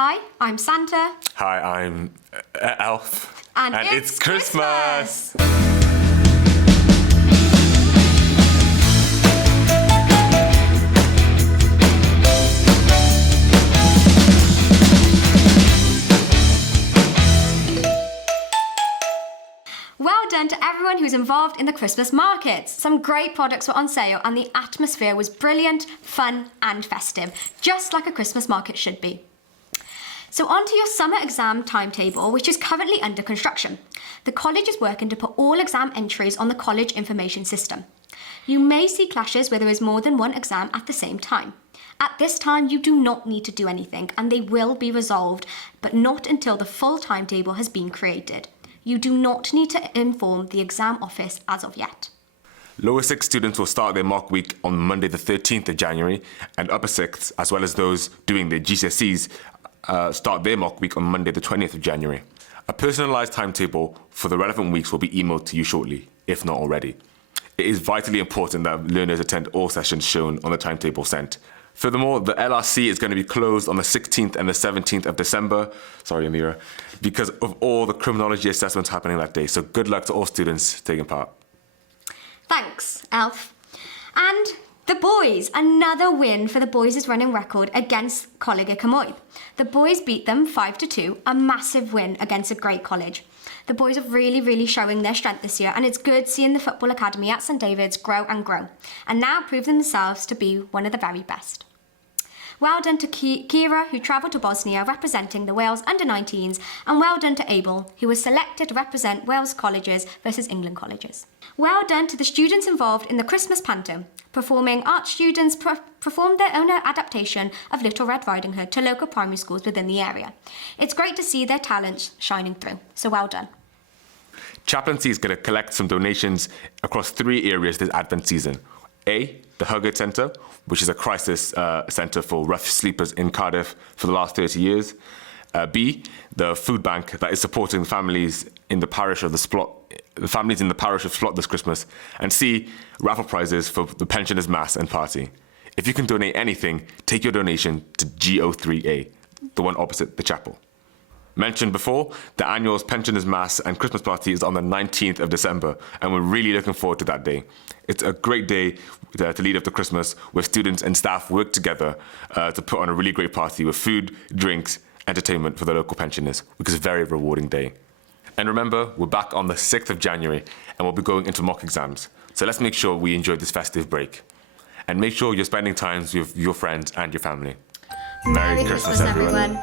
Hi, I'm Santa. Hi, I'm Elf. And it's Christmas! Well done to everyone who's involved in the Christmas markets. Some great products were on sale and the atmosphere was brilliant, fun and festive, just like a Christmas market should be. So on to your summer exam timetable, which is currently under construction. The college is working to put all exam entries on the college information system. You may see clashes where there is more than one exam at the same time. At this time, you do not need to do anything and they will be resolved, but not until the full timetable has been created. You do not need to inform the exam office as of yet. Lower 6 students will start their mock week on Monday the 13th of January, and Upper 6, as well as those doing their GCSEs, start their mock week on Monday the 20th of January. A personalised timetable for the relevant weeks will be emailed to you shortly, if not already. It is vitally important that learners attend all sessions shown on the timetable sent. Furthermore, the LRC is going to be closed on the 16th and the 17th of December, sorry Amira, because of all the criminology assessments happening that day. So good luck to all students taking part. Thanks, Elf. And the boys, another win for the boys' running record against Coleg Dewi. The boys beat them 5-2, a massive win against a great college. The boys are really showing their strength this year, and it's good seeing the football academy at St David's grow and grow, and now prove themselves to be one of the very best. Well done to Kira, who travelled to Bosnia representing the Wales under-19s, and well done to Abel, who was selected to represent Wales colleges versus England colleges. Well done to the students involved in the Christmas Panto. Performing arts students performed their own adaptation of Little Red Riding Hood to local primary schools within the area. It's great to see their talents shining through, so well done. Chaplaincy is going to collect some donations across 3 areas this Advent season. A, the Huggard Centre, which is a crisis centre for rough sleepers in Cardiff for the last 30 years. B, the food bank that is supporting families in the parish of Splot this Christmas. And C, raffle prizes for the Pensioners' Mass and Party. If you can donate anything, take your donation to GO3A, the one opposite the chapel. Mentioned before, the annual Pensioners' Mass and Christmas Party is on the 19th of December, and we're really looking forward to that day. It's a great day to lead up to Christmas, where students and staff work together to put on a really great party with food, drinks, entertainment for the local pensioners, which is a very rewarding day. And remember, we're back on the 6th of January, and we'll be going into mock exams. So let's make sure we enjoy this festive break. And make sure you're spending time with your friends and your family. Merry Christmas, everyone.